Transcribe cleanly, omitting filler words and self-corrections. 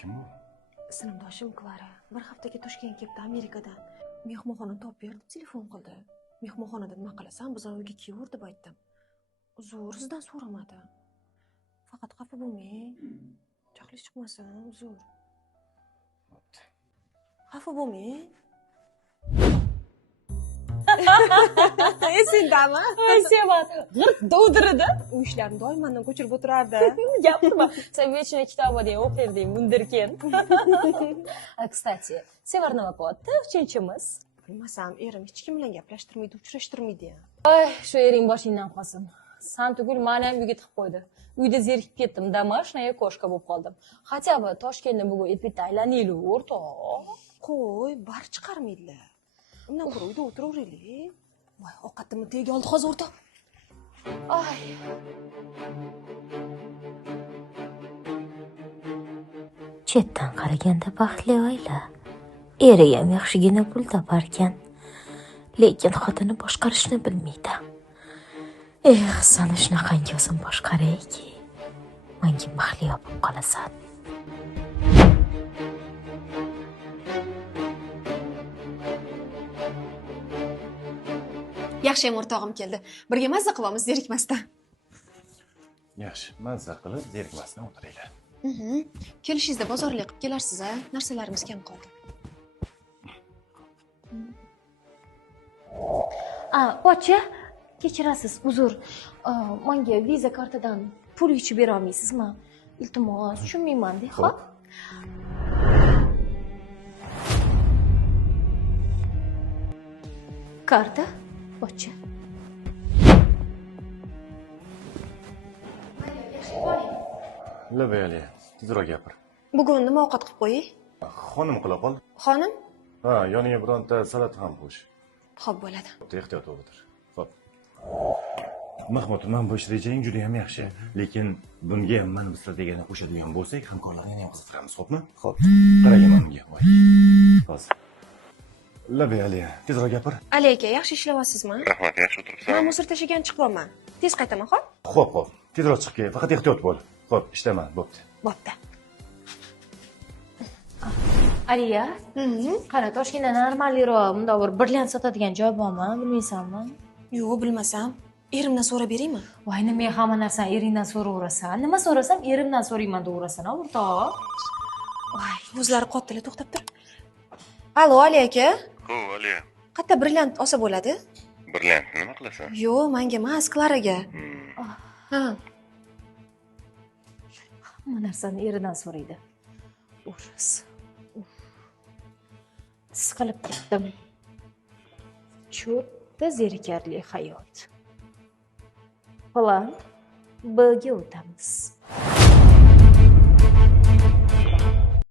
Kim bu? Sinfdoshim Klara bir haftaga Toshkentga kelibdi Amerikadan. Mehmonxona topib ber deb telefon qildi. Mehmonxonada nima qilasan? Biz uyga kelaver deb aytdim. Uzr, sizdan so'ramadi. Faqat xafa bo'lmang. Jahlingiz chiqmasin, uzr. Xafa bo'lmang. Esingdami? Sevadi. G'irt dovdiridi. U ishlarni doim mendan ko'chirib o'tirardi. Gapnima? Sen vechniy kitobi o'qirding, mundirken. Kстати, Sevar nima qilyapti? Uchinchimiz. Bilmasam, erim hech kim bilan gaplashtirmaydi, uchrashtirmaydi ham. Ay, shu ering boshingdan qolsin. San tugul meni ham uyga tiqib qo'ydi. Uyda zerikib ketdim, домашняя кошка bo'lib qoldim. Хотя бы Toshkentni bugun epita aylanaylik, o'rtoq. Qo'y, bar chiqarmaydilar. Undan ko'ra uyda o'tiraveraylik. Voy, ovqatimni tega oldi hozir o'rtoq. Ay. Chetdan qaraganda baxtli oila. Eri ham yaxshigina pul toparkan. Lekin xotini boshqarishni bilmaydi. Sana shunaqangi o'zim boshqarayki, menga mahliyo bo'lib qolasan. Yaxshi ham o'rtog'im keldi. Birga mazza qilamiz, zerikmasdan. Yaxshi, mazza qilib zerikmasdan o'tiraylik. Kelishingizda bozorlik qilib kelarsiz, a? Narsalarimiz kam qoldi. Pocha, kechirasiz, uzr. Menga viza kartadan pul yechib bera olmaysizmi? Iltimos, tushunmayman-da, xo'p? Karta, pocha. Labayali, tezroq gapir. Bugun nima ovqat qilib qo'yay? Xonim qila qol. Xonim? Ha, yoniga bironta salat ham qo'sh. Xo'p, bo'ladi. Ehtiyot o'tir. Xo'p. Mahmud, men bu ish rejang juda ham yaxshi, lekin bunga ham mana bu strategiyani qo'shadigan bo'lsak, hamkorlarni ham qiziqtiramiz, xo'pmi? Xo'p. Qarang menga. Voy. Hozir. Labayali, tezroq gapir. Ali aka, yaxshi ishlayapsizmi? Rahmat, yaxshi o'tiribsan. Men musor tashigan chiqyapman. Tez qaytaman, xo'p? Xo'p. Tezroq chiq kel, faqat ehtiyot bo'l. Xo'p, ishlama, bo'pti. Bo'pti. Aliya, qara, Toshkentda normalroq bunday bir brilliant sotadigan joy bormi? Bilmaysanmi? Yo'q, bilmasam. Erimdan so'rab beraymi? Voy, nima hamma narsani eringdan so'raverasan? Nima so'rasam, erimdan so'rayman deyverasan, o'rtoq. Voy, o'zlari qotdilar, to'xtab tur. Allo, Ali aka. Xo'p, Ali. Qayerda brilliant olsa bo'ladi? Brilliant nima qilasan? Yo'q, menga emas, Klaraga. Ha. Hamma narsani eridan so'raydi. Ужас. Siqilib ketdim. Cho'tta zerikarli hayot. Plan B ga o'tamiz.